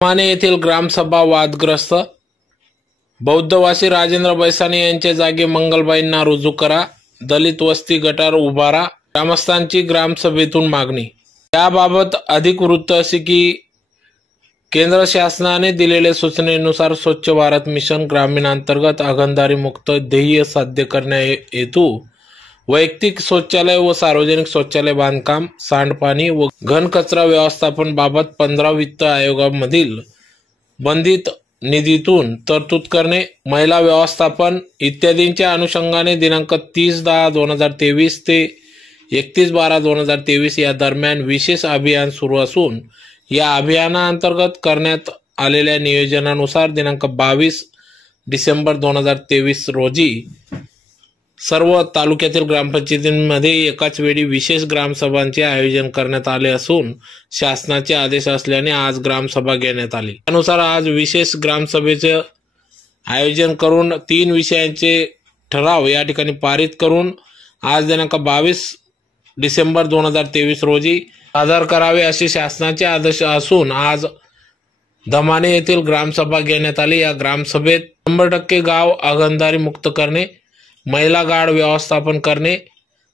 माने येथील ग्रामसभा वादग्रस्त। बौद्धवासी राजेंद्र बैसाणे यांच्या जागी मंगलबाईंना रुजू करा, दलित वस्ती गटार उभारा, ग्रामस्थांची ग्रामसभेतून मागणी। याबाबत अधिक वृत्त असे की केंद्र शासनाने दिलेल्या सूचनेनुसार स्वच्छ भारत मिशन ग्रामीण अंतर्गत हागणदारी मुक्त ध्येय साध्य करण्या हेतू वैयक्तिक शौचालय व सार्वजनिक शौचालय बांधकाम, सांडपाणी व घनकचरा व्यवस्थापन बाबत 15 वित्त आयोगामधील बंधित निधीतून तरतूद करणे, महिला व्यवस्थापन इत्यादींच्या अनुषंगाने दिनांक 30/10/2023 ते 31/12/2023 या दरम्यान विशेष अभियान सुरू असून या अभियानाअंतर्गत करण्यात आलेल्या नियोजनानुसार दिनांक 22 डिसेंबर 2023 रोजी सर्व तालुक्यातील ग्रामपंचायतींमध्ये एकाच वेळी विशेष ग्रामसभांचे आयोजन करण्यात आले असून शासनाचे आदेश असल्याने आज ग्रामसभा घेण्यात आली। त्यानुसार आज विशेष ग्रामसभेचे आयोजन करून 3 विषयांचे ठराव या ठिकाणी पारित करून आज दिनांक 22 डिसेंबर 2023 रोजी सादर करावे असे शासनाचे आदेश असून आज धमाने येथील ग्रामसभा घेण्यात आली। या ग्रामसभेत 100% गाव हागणदारी मुक्त करणे, महिला गाड व्यवस्थापन करणे,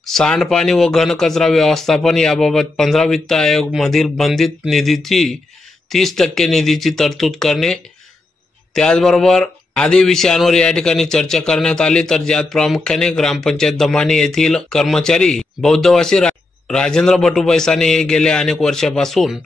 सांडपाणी व घनकचरा व्यवस्थापन याबाबत 15 वित्त आयोग मधील बंधित निधीची 30% निधीची तरतूद करणे, त्याचबरोबर आदी विषयांवर या ठिकाणी चर्चा करण्यात आली। तर ज्यात प्रामुख्याने ग्रामपंचायत धमाने येथील कर्मचारी बौद्धवासी राजेंद्र बटू बैसाणे हे गेल्या अनेक वर्षापासून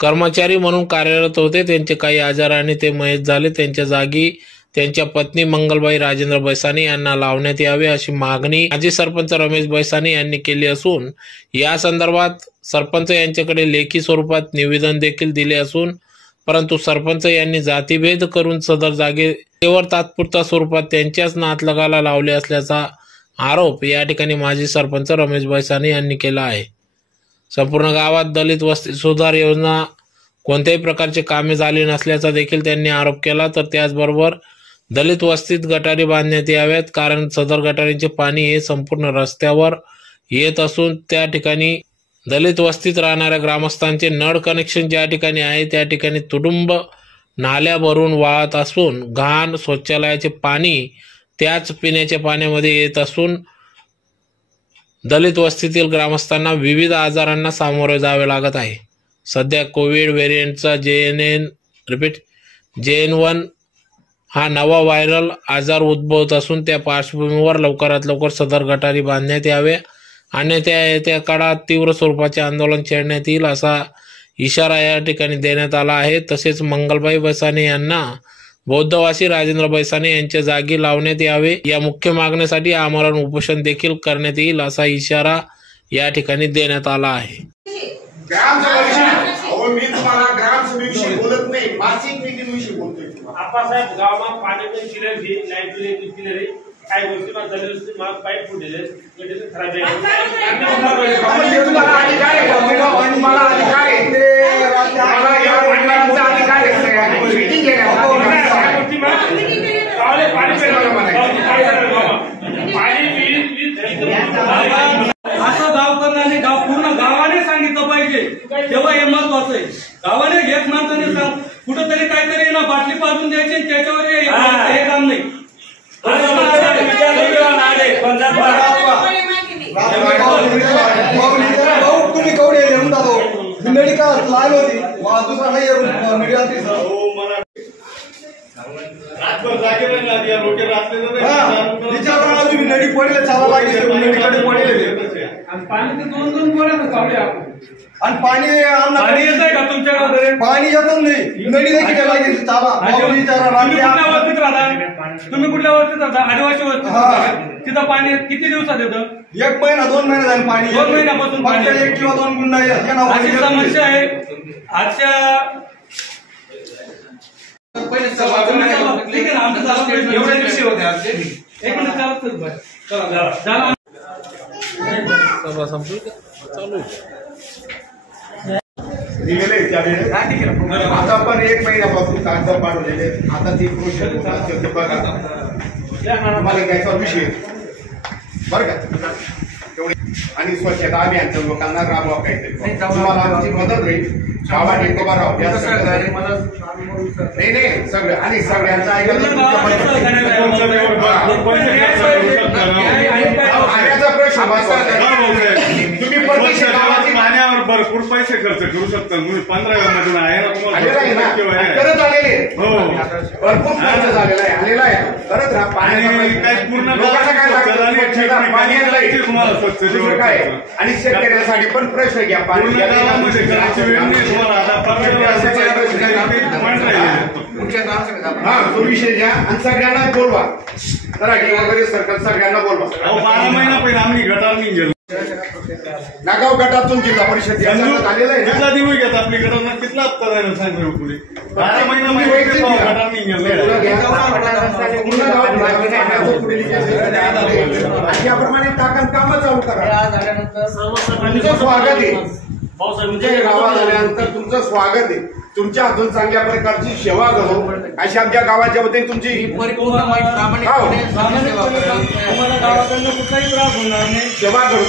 कर्मचारी म्हणून कार्यरत होते। त्यांचे काही आजाराने ते मयत झाले। त्यांच्या जागी त्यांच्या पत्नी मंगलबाई राजेंद्र बैसाणे यांना लावण्यात यावे अशी मागणी माजी सरपंच रमेश बैसाणे यांनी केली असून या संदर्भात सरपंच यांच्याकडे लेखी स्वरूपात निवेदन देखील दिले असून परंतु सरपंच यांनी जातीभेद करून सदर जागेवर तात्पुरता स्वरूपात त्यांच्याच नातलगाला लावले असल्याचा आरोप या ठिकाणी माजी सरपंच रमेश बैसाणे यांनी केला आहे। संपूर्ण गावात दलित वस्ती सुधार योजना कोणत्याही प्रकारचे कामे झाली नसल्याचा देखील त्यांनी आरोप केला। तर त्याचबरोबर दलित वस्तीत गटारी बांधण्यात याव्यात, कारण सदर गटारींचे पाणी हे संपूर्ण रस्त्यावर येत असून त्या ठिकाणी दलित वस्तीत राहणाऱ्या ग्रामस्थांचे नळ कनेक्शन ज्या ठिकाणी आहे त्या ठिकाणी तुडुंब नाल्या भरून वाहत असून घाण शौचालयाचे पाणी त्याच पिण्याच्या पाण्यामध्ये येत असून दलित वस्तीतील ग्रामस्थांना विविध आजारांना सामोरे जावे लागत आहे। सध्या कोविड व्हेरियंटचा JN1 हा नवा व्हायरल आजार उद्भवत असून त्या पार्श्वभूमीवर लवकरात लवकर सदर गटारी बांधण्यात यावे आणि त्या काळात तीव्र स्वरूपाचे आंदोलन छेडण्यात येईल असा इशारा या ठिकाणी देण्यात आला आहे। तसेच मंगलबाई बैसाणे यांना बौद्धवासी राजेंद्र बैसाणे यांच्या जागी लावण्यात यावे या मुख्य मागणीसाठी आमरण उपोषण देखील करण्यात येईल असा इशारा या ठिकाणी देण्यात आला आहे। मी तुम्हाला ग्रामसभेविषयी बोलत नाही, मासिक मीटिंगविषयी बोलतोय। आपासाहेब गावात पाणी पण क्लिअर घे, लाईट बिल क्लिअर आहे, काय गोष्टी मला झालेल्या माग पाईप फुटलेले म्हणजे खराब आहे। तुम्हाला अधिकार आहे, आणि मला अधिकार आहे ते मला या पाण्याचा अधिकार आहे मीटिंग घेण्याचा गोष्टी गावाला पाणी पाणी असं गाव करण्याने गाव पूर्ण गावाने सांगितलं पाहिजे तेव्हा हे महत्वाचं आहे। गावाने एक माणसाने सांग कुठंतरी काहीतरी ना बाटली पाजून द्यायची त्याच्यावर हे काम नाही। तुम्ही कवडे मेडिकल लाईन होती दुसरा नाही मीडिया पाणी 2-2 पोळ्या आणि पाणी येत आहे का तुमच्याकडे? पाणी येत नाही, नडी देखील तुम्ही कुठल्या वस्तीत राहता? आदिवासी वस्तीत तिथं पाणी किती दिवसात येतं? 1 महिना 2 महिने झाले पाणी 2 महिन्यापासून पाणी 1 किंवा 2 गुंडा अशी समस्या आहे आजच्या एवढे विषय होते आजचे। एक मिनिट चालत सभा संपली चालू आता पण 1 महिन्यापासून कागद पाठवलेले, आता ती कृषी बघा मला घ्यायचा विषय बरं का एवढे आणि स्वच्छता अभियानचं लोकांना राबवा काहीतरी. तुम्हाला आमची मदत होईल. गावात एकोबा राहू द्या. नाही नाही सगळं आणि सगळ्यांचं तुम्ही प्रत्यक्ष गावाची पाण्यावर भरपूर पैसे खर्च करू शकता. तुम्ही 15 मधून आहे ना तुम्हाला करत आलेले हो भरपूर खर्च झालेला आहे. आलेला आहे करत राहा. पाणी काही पूर्ण लोकांना काय लागतं पाणी तुम्हाला स्वच्छ काय आणि शेतकऱ्यांसाठी पण प्रश्न घ्या. पाणी हा तो विषय घ्या आणि सगळ्यांना बोलवा. तलाठी वगैरे सर्कल सगळ्यांना बोलवा. 12 महिना पहिला आम्ही गटार नाही गेलो. नागाव गटातून जिल्हा परिषद आलेला आहे. कितला दिवस घेतात आपली गटार कितला हप्ता राहिला सांगितलं पुढे 12 महिना गटार नाही गेलो. याप्रमाणे टाकण कामं चालू करा. तुमचं स्वागत आहे. तुमच्या गावात आल्यानंतर तुमचं स्वागत आहे. तुमच्या हातून चांगल्या प्रकारची सेवा करू अशी आमच्या गावाच्या वतीने तुमची सेवा करू.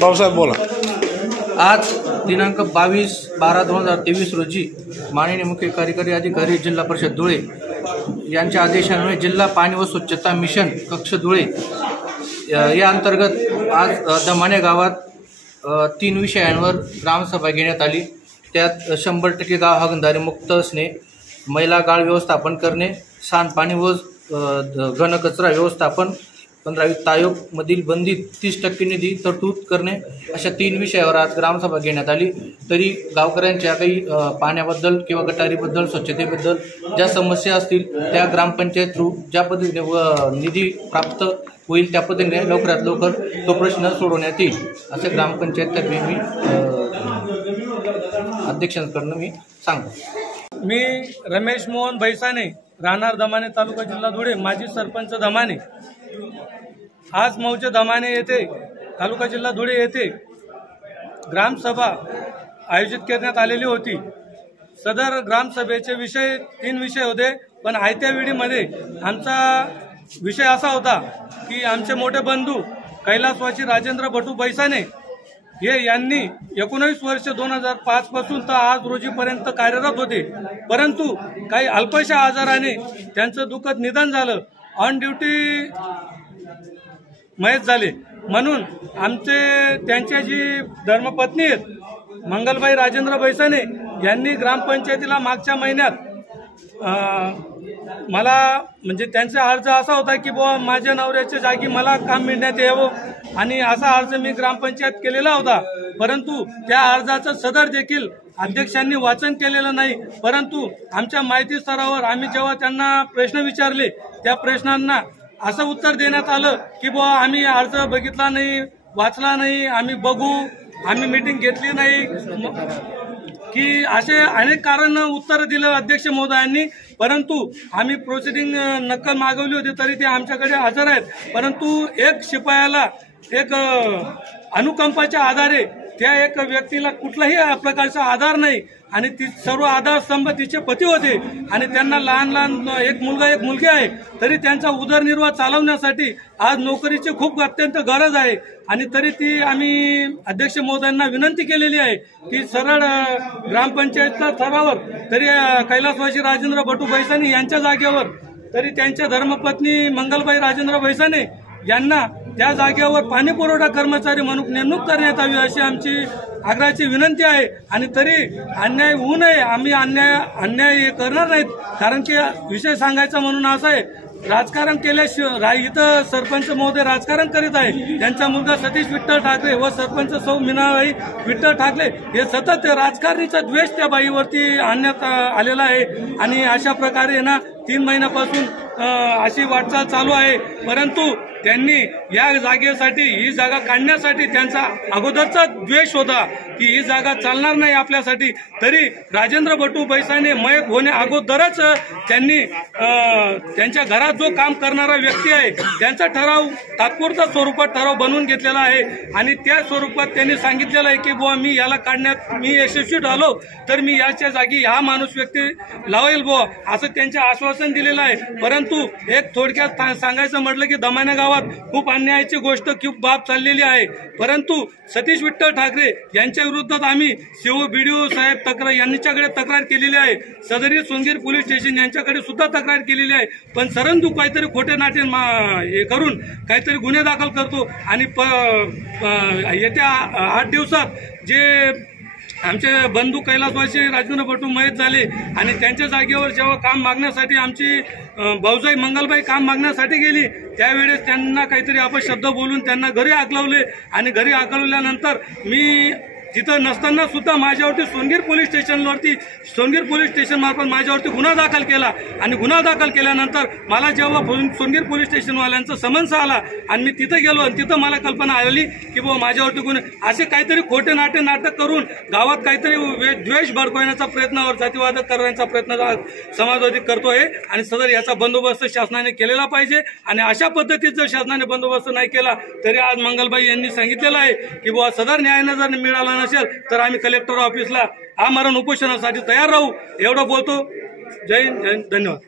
भाऊसाहेब बोला. आज दिनांक 22/12/2023 रोजी माननीय मुख्य कार्यकारी अधिकारी जिल्हा परिषद धुळे यांच्या आदेशान्वये जिल्हा पाणी व स्वच्छता मिशन कक्ष धुळे या अंतर्गत आज दमाणे गावात 3 विषयांवर ग्रामसभा घेण्यात आली. त्यात 100% गाव हागणदारी मुक्त असणे, मैला गाळ व्यवस्थापन करणे, सांडपाणी व घनकचरा व्यवस्थापन, 15 वित्त आयोगमधील बंदी 30% निधी तरतूद करणे अशा 3 विषयावर आज ग्रामसभा घेण्यात आली. तरी गावकऱ्यांच्या काही पाण्याबद्दल किंवा गटारीबद्दल स्वच्छतेबद्दल ज्या समस्या असतील त्या ग्रामपंचायत थ्रू ज्या पद्धतीने निधी प्राप्त होईल त्या पद्धतीने लवकरात लवकर तो प्रश्न सोडवण्यात येईल असे ग्रामपंचायततर्फे मी अध्यक्षांकडून मी सांगतो. मी रमेश मोहन बैसाने, राहणार दमाणे, तालुका जिल्हा धुळे, माजी सरपंच दमाणे. आज मौजे दमाणे येथे तालुका जिल्हा धुळे येथे ग्रामसभा आयोजित करण्यात आलेली होती. सदर ग्रामसभेचे विषय 3 विषय होते. पण आयत्या वेळीमध्ये आमचा विषय असा होता की आमचे मोठे बंधू कैलासवासी राजेंद्र भटू बैसाने हे यांनी 19 वर्ष 2005 पासून तर आज रोजीपर्यंत कार्यरत होते. परंतु काही अल्पशा आजाराने त्यांचं दुःखद निधन झालं. ऑन ड्युटी मयत झाले. म्हणून त्यांच्या जी धर्मपत्नी आहेत मंगलबाई राजेंद्र बैसाने यांनी ग्रामपंचायतीला मागच्या महिन्यात मला म्हणजे त्यांचा अर्ज असा होता की बुवा माझ्या नवऱ्याच्या जागी मला काम मिळण्यात यावं आणि असा अर्ज मी ग्रामपंचायत केलेला होता. परंतु त्या अर्जाचं सदर देखील अध्यक्षांनी वाचन केलेलं नाही. परंतु आमच्या माहिती स्तरावर आम्ही जेव्हा त्यांना प्रश्न विचारले त्या प्रश्नांना असं उत्तर देण्यात आलं की बुवा आम्ही अर्ज बघितला नाही, वाचला नाही, आम्ही बघू, आम्ही मीटिंग घेतली नाही, की असे अनेक कारण उत्तर दिलं अध्यक्ष महोदयांनी. परंतु आम्ही प्रोसिडिंग नक्कल मागवली होती तरी ते आमच्याकडे हजर आहेत. परंतु एक शिपायाला एक अनुकंपाच्या आधारे त्या एक व्यक्तीला कुठलाही प्रकारचा आधार नाही आणि ती सर्व आधारस्तंभ तिचे पती होते आणि त्यांना लहान लहान एक मुलगा एक मुलगी आहे. तरी त्यांचा उदरनिर्वाह चालवण्यासाठी आज नोकरीची खूप अत्यंत गरज आहे. आणि तरी ती आम्ही अध्यक्ष महोदयांना विनंती केलेली आहे की सरळ ग्रामपंचायतच्या स्तरावर तरी कैलासवासी राजेंद्र भटू बैसाने यांच्या जागेवर तरी त्यांच्या धर्मपत्नी मंगलबाई राजेंद्र बैसाने यांना त्या जागेवर पाणी पुरवठा कर्मचारी म्हणून नेमणूक करण्यात यावी अशी आमची आग्रहाची विनंती आहे. आणि तरी अन्याय होऊ नये, आम्ही अन्याय करणार नाहीत. कारण की विषय सांगायचा म्हणून असा आहे, राजकारण केल्याशिवाय इथं सरपंच महोदय राजकारण करीत आहे. त्यांचा मुलगा सतीश विठ्ठल ठाकरे व सरपंच सौ मीनाबाई विठ्ठल ठाकरे हे सतत राजकारणीचा द्वेष त्या बाईवरती आणण्यात आलेला आहे. आणि अशा प्रकारे ना 3 महिन्यापासून अशी वाटचाल चालू आहे. परंतु त्यांनी या जागेसाठी, ही जागा काढण्यासाठी त्यांचा अगोदरचा द्वेष होता की ही जागा चालणार नाही आपल्यासाठी, तरी राजेंद्र बटू बैसाने मयत होणे अगोदरच त्यांनी त्यांच्या घरात जो काम करणारा व्यक्ती आहे त्यांचा ठराव तात्पुरता स्वरूपात ठराव बनवून घेतलेला आहे आणि त्या स्वरूपात त्यांनी सांगितलेलं आहे की बुवा मी याला काढण्यात मी यशस्वी झालो तर मी याच्या जागी हा माणूस व्यक्ती लावेल बुवा असं त्यांचे आश्वासन दिलेलं आहे. परंतु एक थोडक्यात सांगायचं म्हटलं की दमाने गावात खूप अन्यायाची गोष्ट खूप बाब चाललेली आहे. परंतु सतीश विठ्ठल ठाकरे यांच्या विरोधात आम्ही BDO साहेब यांच्याकडे तक्रार केलेली आहे. सदरी सोनगीर पोलीस स्टेशन यांच्याकडे सुद्धा तक्रार केलेली आहे. पण सरंतू काहीतरी खोटे नाटे हे करून काहीतरी गुन्हे दाखल करतो आणि येत्या 8 दिवसात जे आमचे बंधू कैलासवासी राजेंद्र बटू मयत झाले आणि त्यांच्या जागेवर जेव्हा काम मागण्यासाठी आमची भाऊजाई मंगलबाई काम मागण्यासाठी गेली त्यावेळेस त्यांना काहीतरी अपशब्द बोलून त्यांना घरी हाकलवले आणि घरी हाकलवल्यानंतर मी तिथं नसताना सुद्धा माझ्यावरती सोनगीर पोलीस स्टेशन मार्फत माझ्यावरती गुन्हा दाखल केला आणि गुन्हा दाखल केल्यानंतर मला जेव्हा सोनगीर पोलीस स्टेशनवाल्यांचा समन्स आला आणि मी तिथं गेलो आणि तिथं मला कल्पना आली की बाबा माझ्यावरती गुन्हे असे काहीतरी खोटे नाटक करून गावात काहीतरी द्वेष भडकवण्याचा प्रयत्न, जातीवाद करण्याचा प्रयत्न समाजवादी करतोय आणि सदर याचा बंदोबस्त शासनाने केलेला पाहिजे. आणि अशा पद्धतीत जर शासनाने बंदोबस्त नाही केला तरी आज मंगलबाई यांनी सांगितलेलं आहे की बाबा सदर न्यायाने जर मिळाला नसेल तर आम्ही कलेक्टर ऑफिसला आमरण उपोषणासाठी तयार राहू. एवढं बोलतो. जय हिंद, धन्यवाद.